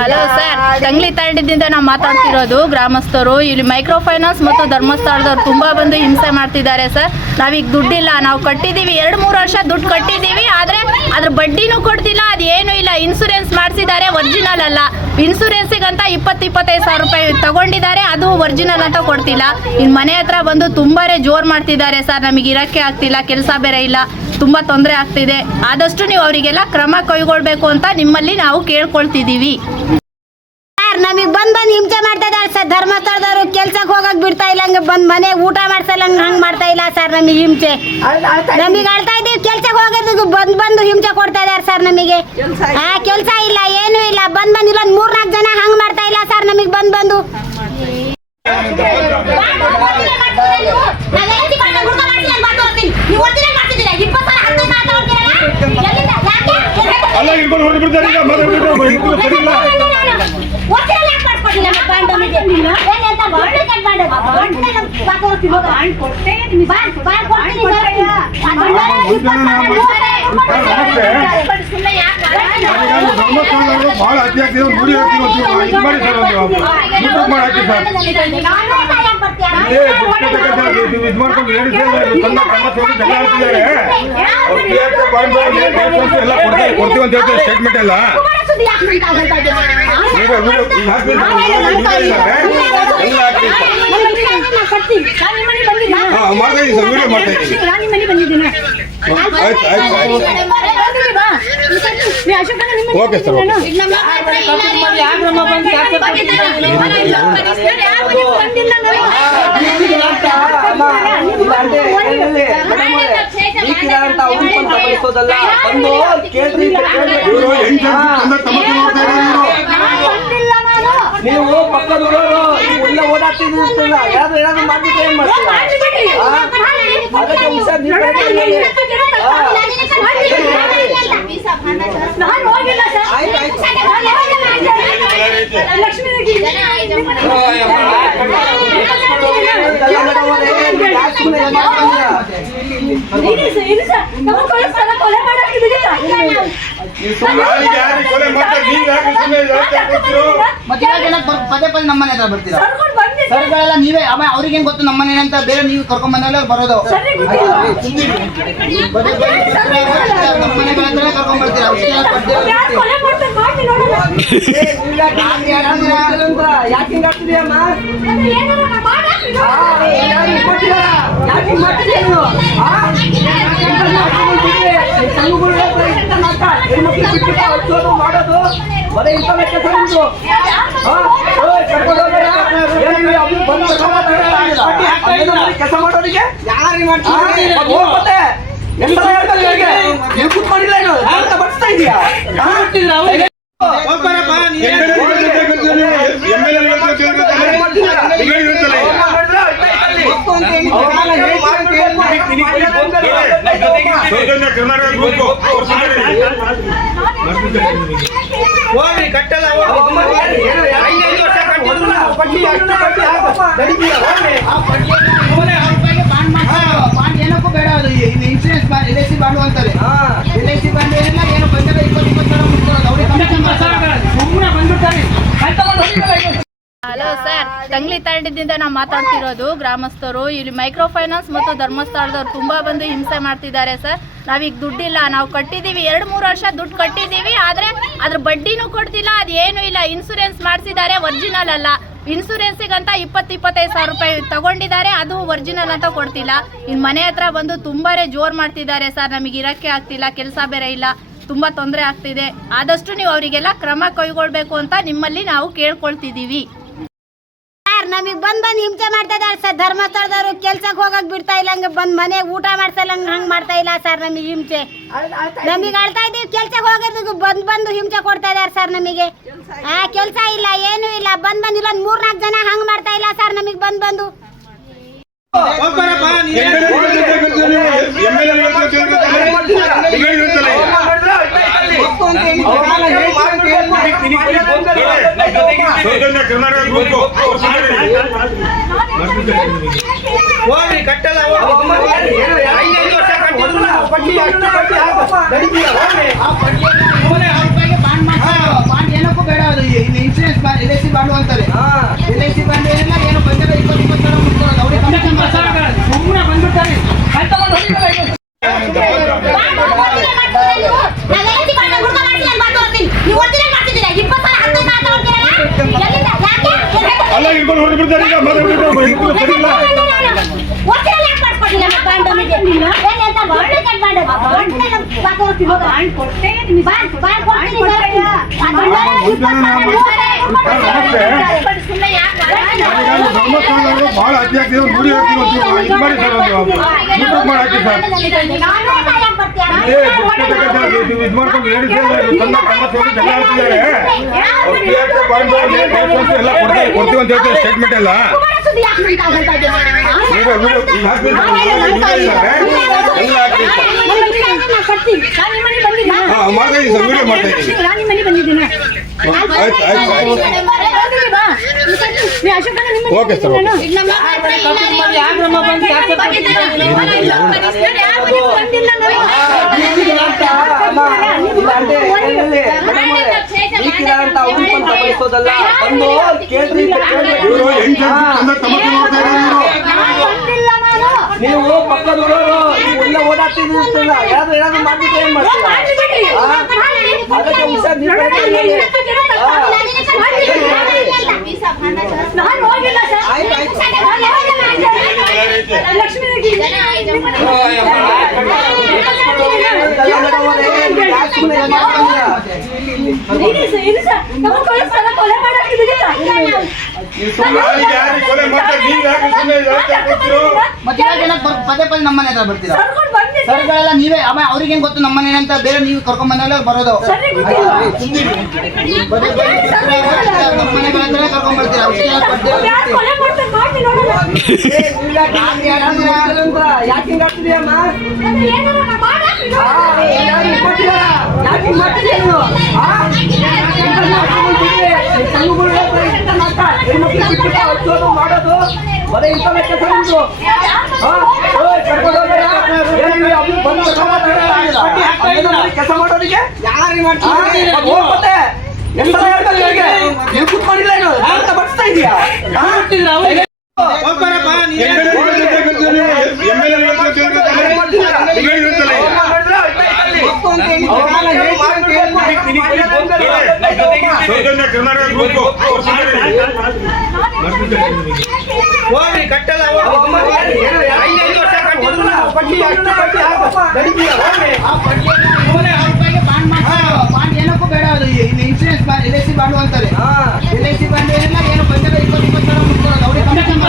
Hello sir ತಂಗ್ಲಿ ತಾಂಡದಿಂದ ನಾವು ಮಾತಾಡ್ತಿರೋದು ಗ್ರಾಮಸ್ಥರು. ಇಲ್ಲಿ ಮೈಕ್ರೋ ಫೈನಾನ್ಸ್ ಮತ್ತು ಧರ್ಮಸ್ಥಳದವ್ರು ತುಂಬಾ ಬಂದು ಹಿಂಸೆ ಮಾಡ್ತಿದ್ದಾರೆ ಸರ್. ನಾವೀಗ ದುಡ್ಡಿಲ್ಲ ನಾವು ಕಟ್ಟಿದೀವಿ. ಎರಡು ಮೂರು ವರ್ಷ ದುಡ್ಡು ಕಟ್ಟಿದೀವಿ ಆದ್ರೆ ಅದ್ರ ಬಡ್ಡಿನೂ ಕೊಡ್ತಿಲ್ಲ ಅದೇನು ಇಲ್ಲ. ಇನ್ಸೂರೆನ್ಸ್ ಮಾಡಿಸಿದ್ದಾರೆ ಒರಿಜಿನಲ್ ಅಲ್ಲ. ಇನ್ಸೂರೆನ್ಸಿಗಂತ ಇಪ್ಪತ್ತು ಇಪ್ಪತ್ತೈದು ಸಾವಿರ ರೂಪಾಯಿ ತಗೊಂಡಿದ್ದಾರೆ. ಅದು ಒರಿಜಿನಲ್ ಅಂತ ಕೊಡ್ತಿಲ್ಲ. ಇನ್ನು ಮನೆ ಹತ್ರ ಬಂದು ತುಂಬಾನೇ ಜೋರ್ ಮಾಡ್ತಿದ್ದಾರೆ ಸರ್. ನಮಗೆ ಇರಕ್ಕೆ ಆಗ್ತಿಲ್ಲ, ಕೆಲಸ ಬೇರೆ ಇಲ್ಲ, ತುಂಬಾ ತೊಂದರೆ ಆಗ್ತಿದೆ. ಆದಷ್ಟು ನೀವು ಅವರಿಗೆಲ್ಲ ಕ್ರಮ ಕೈಗೊಳ್ಬೇಕು ಅಂತ ನಿಮ್ಮಲ್ಲಿ ನಾವು ಕೇಳ್ಕೊಳ್ತಿದ್ದೀವಿ. ಬಂದ್ ಬಂದ್ ಹಿಂಸೆ ಮಾಡ್ತಾ ಇದ್ದಾರೆ ಸರ್. ಧರ್ಮಸ್ಥಳದವರು ಕೆಲ್ಸಕ್ಕೆ ಹೋಗಕ್ ಬಿಡ್ತಾ ಇಲ್ಲ ಹಂಗ ಬಂದ್ ಮನೆ ಊಟ ಮಾಡ್ಸಲ್ಲ ಹಂಗ್ ಮಾಡ್ತಾ ಇಲ್ಲ ಸರ್ ನಮಗೆ ಹಿಂಸೆ. ನಮಗೆ ಅಳ್ತಾ ಇದ್ದೀವಿ ಕೆಲ್ಸಕ್ಕೆ ಹೋಗೋದಕ್ಕೆ ಬಂದ್ ಬಂದು ಹಿಂಸೆ ಕೊಡ್ತಾ ಇದಾರೆ ಸರ್ ನಮಗೆ. ಹಾ ಕೆಲ್ಸ ಇಲ್ಲ ಏನು ಇಲ್ಲ. ಬಂದ್ ಬಂದ್ ಇಲ್ಲ ಒಂದ್ ನಾಲ್ಕು ಜನ ಹಂಗ್ ಮಾಡ್ತಾ ಇಲ್ಲ ಸರ್ ನಮಗೆ ಬಂದ್ ಬಂದು. ಅಲ್ಲ ಇಟ್ಕೊಂಡು ಹೊರಟು ಬಿಡ್ತಾರೆ ಈಗ ಮನೆ ಬಿಟ್ಟು ಇಟ್ಕೊಂಡು ಸರಿಯಿಲ್ಲ ಧರ್ಮಸ್ಥಳದವರು ಬಹಳ ಅತಿ ಆಗ್ತಿದೆ ಒಂದು ನುಡಿ ಹಾಕಿ ಒಂದು ಇದು ಮಾಡಿ ಸರ್ ಒಂದು ಯೂಟ್ಯೂಬ್ ಮಾಡಿ ಹಾಕಿ ಸರ್ ಕೊಡ್ತೀವಿ ಅಂತ ಹೇಳ್ತಾರೆ ಸ್ಟೇಟ್ಮೆಂಟ್ ಎಲ್ಲ ಮಾಡ್ತಾ ಇದ್ದೀನಿ ಸರ್ ವಿಡಿಯೋ ಮಾಡ್ತಾ ಇದ್ದೀನಿ ಆಯ್ತು ಆಯ್ತು ಆಯ್ತು ಓಕೆ ಸರ್ ಓಕೆ ಬಂದು ಕೇಳ್ರಿ ಅಂತ ಕೇಳ್ರಿ. ಇವರು ಎಂಟು ತಂದ ತಮ್ಮಕ್ಕೆ ನೋಡ್ತಾ ಇವರು ನೀವು ಪಕ್ಕದೂರವರು ನೀವು ಎಲ್ಲ ಓಡಾಡ್ತಿದ್ದೀರಲ್ಲ ಯಾರು ಏನಾದ್ರು ಮಾಡ್ಬಿಟ್ಟು ಏನ್ ಮಾಡ್ತೀರಾ ಆ? ಅದಕ್ಕೆ ಹುಷಾರ್ ಹೇಳಿ. ಕಲ್ಲ ನಡವರೆ, ನೀವು ಯಾಕ್ ಸುಮ್ನೆ ಏನ್ ಮಾಡ್ತಿದ್ದೀರಾ? ಯಾರಿಗೆ ಯಾರಿಗೆ ಕೊಲೆ ಮಾಡ್ತಾರೆ ನೀವು ಯಾಕೆ ಸುಮ್ಮನೆ ಹೇಳ್ತಾ ಕೂತ್ರು? ಮತ್ತೆ ಯಾಕೆ ಏನಕ್ಕೆ ಬರ್- ಪದೇ ಪದೇ ನಮ್ಮ ಮನೆ ಹತ್ರ ಬರ್ತೀರಾ ಸರ್ಗಳೆಲ್ಲ ನೀವೇ ಅಮ್ಮ? ಅವ್ರಿಗೆ ಏನ್ ಗೊತ್ತು ನಮ್ಮನೆ ಅಂತ ಬೇರೆ ನೀವು ಕರ್ಕೊಂಡ್ ಬಂದಲ್ಲ ಬರೋದು ಕರ್ಕೊಂಡ್ ಬರ್ತೀರಾ ಯಾಕೆ ಮಾಡೋದು ಬರೀ ಇಂಟರ್ನೆಟ್ ಕೆಲ್ಸ ನಿಮ್ದು. ಓಯ್, ಕರ್ಕೊಂಡು ಹೋಗೋಣ. ಏನು ನೀವು ಅವ್ರು ಬಂದು ಕೆಲಸ ಮಾಡ್ತಾರೆ? ಅದೇನೋ ಬರೀ ಕೆಲಸ ಮಾಡೋರಿಗೆ ಯಾರಿಗೆ ಆ, ಮತ್ತೆ ಹೋಗ್ ಮತ್ತೆ. ಎಂತ ಹೇಳ್ತಾರೆ ಇವ್ರಿಗೆ? ನೀವು ಕೂತ್ಕೊಂಡಿಲ್ಲ ಏನು? ಅಂತ ಬಡಿಸ್ತಾ ಇದೀಯಾ? ಗ್ರೂಪ್ ಅವ್ರು ಹೋಗ್ರಿ ಕಟ್ಟಲ್ಲ ಐದೈದು ವರ್ಷ ಕಟ್ಟಿದ್ರು ಬಾಂಡ್ ಏನಕ್ಕೂ ಬೇಡ ಅದು ಇಲ್ಲಿ insurance bond L I C bond ಅಂತಾರೆ ಎಲ್ ಐ ಸಿ ಬಾಂಡ್ ಏನಿಲ್ಲ ಏನು ಬಂದಾಗ ಇಪ್ಪತ್ತು ಇಪ್ಪತ್ತು ಸಾವಿರ ಮುಟ್ಕೊಳ್ಳೋದು ಅವ್ರಿಗೆ ಕಮಿಷನ್ ಮಾಡ್ತಾರೆ ಸುಮ್ಮನೆ ಬಂದ್ಬಿಡ್ತಾರೆ ಕೈ ತಗೊಂಡು ಹೋಗಿದ್ದಾರೆ ಹಲೋ ಸರ್ ತಾಂಡದಿಂದ ನಾವು ಮಾತಾಡ್ತಿರೋದು ಗ್ರಾಮಸ್ಥರು. ಇಲ್ಲಿ ಮೈಕ್ರೋ ಫೈನಾನ್ಸ್ ಮತ್ತು ಧರ್ಮಸ್ಥಳದವ್ರು ತುಂಬಾ ಬಂದು ಹಿಂಸೆ ಮಾಡ್ತಿದ್ದಾರೆ ಸರ್. ನಾವೀಗ ದುಡ್ಡಿಲ್ಲ, ನಾವು ಕಟ್ಟಿದೀವಿ ಎರಡು, ಮೂರು ವರ್ಷ ದುಡ್ಡು ಕಟ್ಟಿದೀವಿ ಆದ್ರೆ ಅದ್ರ ಬಡ್ಡಿನೂ ಕೊಡ್ತಿಲ್ಲ ಅದೇನು ಇಲ್ಲ. ಇನ್ಸೂರೆನ್ಸ್ ಮಾಡಿಸಿದ್ದಾರೆ ಒರಿಜಿನಲ್ ಅಲ್ಲ. ಇನ್ಸೂರೆನ್ಸಿಗಂತ ಇಪ್ಪತ್ತು, ಇಪ್ಪತ್ತೈದು ಸಾವಿರ ರೂಪಾಯಿ ತಗೊಂಡಿದ್ದಾರೆ. ಅದು ಒರಿಜಿನಲ್ ಅಂತ ಕೊಡ್ತಿಲ್ಲ. ಇನ್ನು ಮನೆ ಹತ್ರ ಬಂದು ತುಂಬಾನೇ ಜೋರ್ ಮಾಡ್ತಿದ್ದಾರೆ ಸರ್. ನಮಗೆ ಇರಕ್ಕೆ ಆಗ್ತಿಲ್ಲ, ಕೆಲಸ ಬೇರೆ ಇಲ್ಲ. ತುಂಬಾ ತೊಂದರೆ ಆಗ್ತಿದೆ. ಆದಷ್ಟು ನೀವು ಅವರಿಗೆಲ್ಲ ಕ್ರಮ ಕೈಗೊಳ್ಬೇಕು ಅಂತ ನಿಮ್ಮಲ್ಲಿ ನಾವು ಕೇಳ್ಕೊಳ್ತಿದ್ದೀವಿ. ನಮಗೆ ಬಂದ್ ಬಂದ್ ಹಿಂಸೆ ಮಾಡ್ತಾ ಇದ್ದಾರೆ ಸರ್ ಧರ್ಮಸ್ಥಳದವರು ಕೆಲ್ಸಕ್ಕೆ ಹೋಗಕ್ ಬಿಡ್ತಾ ಇಲ್ಲ ಹಂಗೆ ಬಂದ್ ಮನೆ ಊಟ ಮಾಡ್ಸಲ್ಲ ಹಂಗ್ ಮಾಡ್ತಾ ಇಲ್ಲ ಸರ್ ನಮಗೆ ಹಿಂಸೆ ನಮಗೆ ಅಳ್ತಾ ಇದೀವಿ ಕೆಲ್ಸಕ್ಕೆ ಹೋಗೋದಕ್ಕೆ ಬಂದ್ ಬಂದು ಹಿಂಸೆ ಕೊಡ್ತಾ ಇದಾರೆ ಸರ್ ನಮಗೆ ಹಾ ಕೆಲ್ಸ ಇಲ್ಲ ಏನು ಇಲ್ಲ ಬಂದ್ ಬಂದ್ ಇಲ್ಲೊಂದ್ ಮೂರ್ ನಾಲ್ಕು ಜನ ಹಂಗ್ ಮಾಡ್ತಾ ಇಲ್ಲ ಸರ್ ನಮಗೆ ಬಂದ್ ಬಂದು MLA ಗಳ ಜೊತೆ ಕೇಳ್ತಾರೆ. ಈಗ ಹೇಳ್ತಾರೆ. ಸೌಜನ್ಯ ಕರ್ನಾಟಕ ಗ್ರೂಪ್ ಅವ್ರು ಹೋಗ್ರಿ ಕಟ್ಟಲ್ಲ ಐದೈದು ವರ್ಷ ಕಟ್ಟಿದ್ರು. ಬಾಂಡ್ ಏನಕ್ಕೂ ಬೇಡ ಅದು. ಅಂತಾರೆ. ಎಲ್ ಐ ಸಿ ಬಾಂಡ್ ಏನಿಲ್ಲ ಏನು ಬಂದಿಲ್ಲ ಇಪ್ಪತ್ತು ಇಪ್ಪತ್ತು ಸಾವಿರ ಮುಟ್ಕೊಳ್ಳೋದು ಅವ್ರಿಗೆ ಕಮಿಷನ್ ಮಾಡ್ತಾರೆ ಸುಮ್ಮನೆ ಬಂದ್ಬಿಡ್ತಾರೆ ಕೈ ತಗೊಂಡು ಹೊಡಿತಾರೆ ಈಗ. ಅಲ್ಲ ಇಟ್ಕೊಂಡು ಹೊರಟು ಬಿಡ್ತಾರೆ ಈಗ ಮಾತಾಡ್ಬಿಟ್ಟು ಇಟ್ಕೊಂಡು ಸರಿ ಇಲ್ಲ ನಾನು ಧರ್ಮಸ್ಥಳದವರು ಬಹಳ ಅತಿ ಆಗ್ತಿದೆ ನುಡಿ ಇದು ಮಾಡಿ ಸರ್ ಮಾಡಿ ಹಾಕಿ ಸರ್ ಎಲ್ಲ ಕೊಡ್ತೀವಿ ಅಂತ ಹೇಳ್ತಾರೆ ಸ್ಟೇಟ್ಮೆಂಟ್ ಎಲ್ಲ ಈಗ ಸರ್, ವಿಡಿಯೋ ಮಾಡ್ತಾ ಇದ್ದೀನಿ ಸರ್ ಆಯ್ತು ಆಯ್ತು ಆಯ್ತು ಓಕೆ ನೀವು ಪಕ್ಕದೂರವರು ಎಲ್ಲ ಓಡಾಡ್ತಿದ್ರಲ್ಲ ಯಾರು ಏನಾದ್ರು ಮಾಡ್ಬಿಟ್ರೆ ಏನ್ ಮಾಡ್ತೀರಾ ಅದಕ್ಕೆ ಹುಷಾರ್ ನೀವು ಆಯ್ತು ಆಯ್ತು ಯಾರಿಗೆ ಯಾರಿಗೆ ಕೊಲೆ ಮಾಡ್ತಾರೆ ನೀವು ಯಾಕೆ ಸುಮ್ಮನೆ ಹೇಳ್ತಾ ಕೂತ್ರು? ಮತ್ತೆ ಪದೇ ಪದೇ ನಮ್ಮನೆ ಹತ್ರ ಬರ್ತೀರಾ? ಸರ್ಗಳೆಲ್ಲ ನೀವೇ ಅವ ಅವ್ರಿಗೆ ಗೊತ್ತು ನಮ್ಮನೆ ಅಂತ ಬೇರೆ ನೀವು ಕರ್ಕೊಂಡ್ ಬಂದಲ್ಲ ಬರೋದು? ಕರ್ಕೊಂಡ್ ಬರ್ತೀರಾ? ಯಾಕೆ ಮಾಡ್ತಾ, ಹೆಣ್ಮಕ್ಳು ಬಿಟ್ಬಿಟ್ಟು ಹಚ್ಚೋದು, ಮಾಡೋದು. ಬರೀ ಇಂಥವೇ ಕೆಲ್ಸ ನಿಮ್ದು. ಕೆಲಸ ಮಾಡೋರಿಗೆ ಕೂತ್ಕೊಂಡಿಲ್ಲ ಏನು ಅಂತ ಬಡಿಸ್ತಾ ಇದೀಯಾ ಹೋಗ್ಬಾರಪ್ಪ, ಹೋಗ್ರಿ ಕಟ್ಟಲ್ಲ ಐದೈದು ವರ್ಷ ಕಟ್ಟಿದ್ರು ನಾವು ಪಟ್ಟಿ ಅಷ್ಟು ಪಟ್ಟಿ ನಡೀತೀರ ಏನಕ್ಕೂ ಬೇಡ ಅದು insurance L I C bond ಅಂತಾರೆ ಎಲ್ ಐ ಸಿ ಬಾಂಡು ಏನಿಲ್ಲ ಏನು ಬಂದಿಲ್ಲ ಇಪ್ಪತ್ತು ಇಪ್ಪತ್ತು ಸಾವಿರ ಮುಟ್ಕೊಳ್ಳೋದು ಅವ್ರಿಗೆ ಕಮಿಷನ್